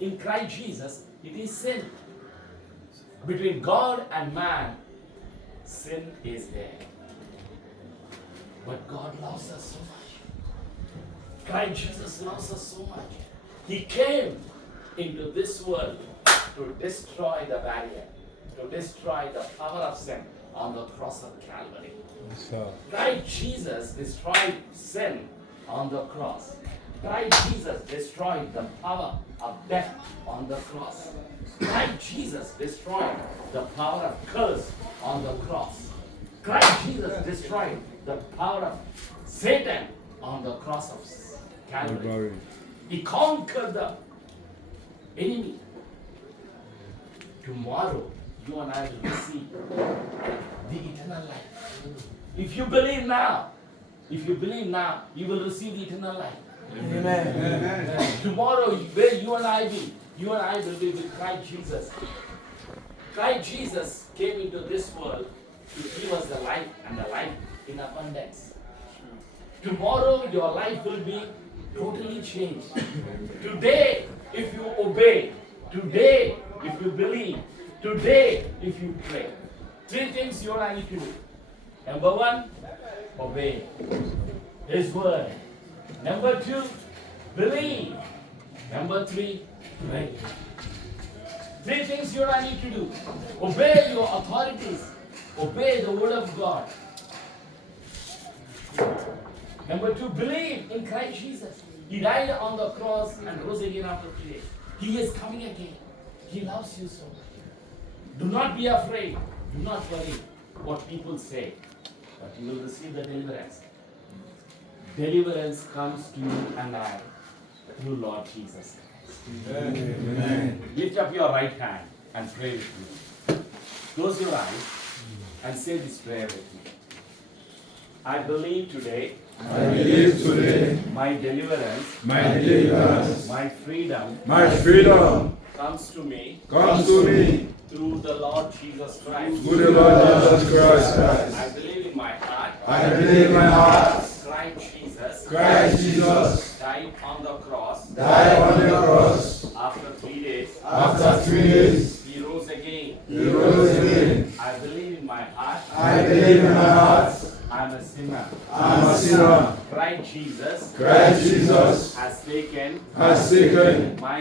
in Christ Jesus, it is sin. Between God and man, sin is there. But God loves us so much. Christ Jesus loves us so much. He came into this world to destroy the barrier, to destroy the power of sin on the cross of Calvary. Christ Jesus destroyed sin on the cross. Christ Jesus destroyed the power of death on the cross. Christ Jesus destroyed the power of curse on the cross. Christ Jesus destroyed the power of Satan on the cross of Calvary. He conquered the enemy. Tomorrow, you and I will receive the eternal life. If you believe now, you will receive the eternal life. Amen. Tomorrow, where you and I will be with Christ Jesus. Christ Jesus came into this world to give us the life and the life in abundance. Tomorrow, your life will be totally changed. Today, if you obey, today, if you believe, today, if you pray. 3 things you and I need to do. Number 1, obey His word. Number 2, believe. Number 3, pray. 3 things you and I need to do. Obey your authorities. Obey the word of God. Number 2, believe in Christ Jesus. He died on the cross and rose again after 3 days. He is coming again. He loves you so much. Do not be afraid. Do not worry what people say. But you will receive the deliverance. Deliverance comes to you and I through Lord Jesus. Amen. Lift up your right hand and pray with me. Close your eyes and say this prayer with me. I believe today my deliverance, my freedom comes to me through the Lord Jesus Christ. I believe in my heart. Christ Jesus died on the cross. After 3 days, He rose again. I believe in my heart. I'm a sinner. Christ Jesus has taken my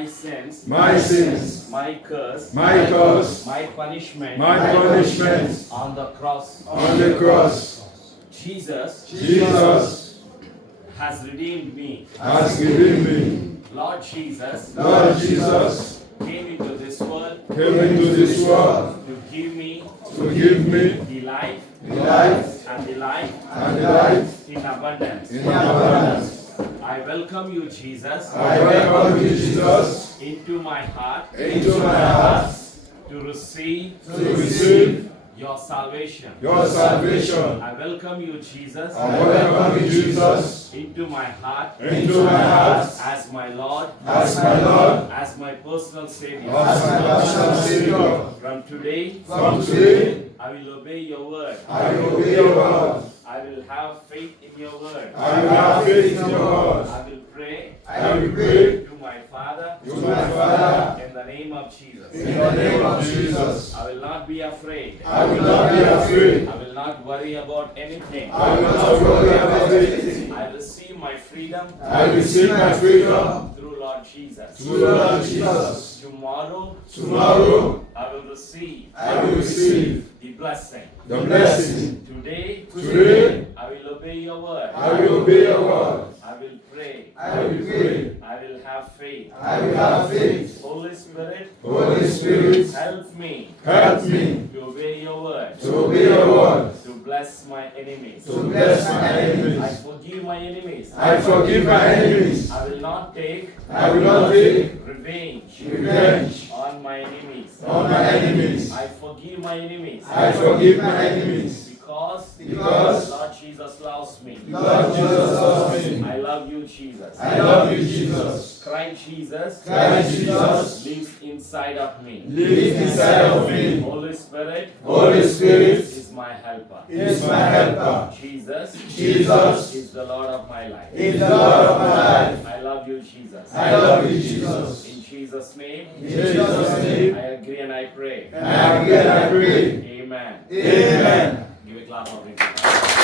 sins, my curse, my punishment on the cross. Jesus has redeemed me. Lord Jesus came into this world to give me the life and the life in abundance. I welcome you, Jesus, into my heart to receive your salvation. I welcome you, Jesus, into my heart as my Lord, as my personal Savior. From today, I will obey your word. I will have faith in your word. I will pray to my Father in the name of Jesus. I will not be afraid. I will not worry about anything. I receive my freedom through Lord Jesus. Tomorrow I will receive the blessing. Today I will obey your word. I will pray. I will have faith. Holy Spirit, help me to obey your word. To bless my enemies. I forgive my enemies. I will not take revenge on my enemies. I forgive my enemies. Because Lord Jesus loves me. I love you, Jesus. Christ Jesus lives inside of me. Holy Spirit is my helper. Jesus is the Lord of my life. I love you, Jesus. In Jesus' name, In Jesus' name. I agree and I pray. And I agree. Amen. Amen. Give a clap of applause.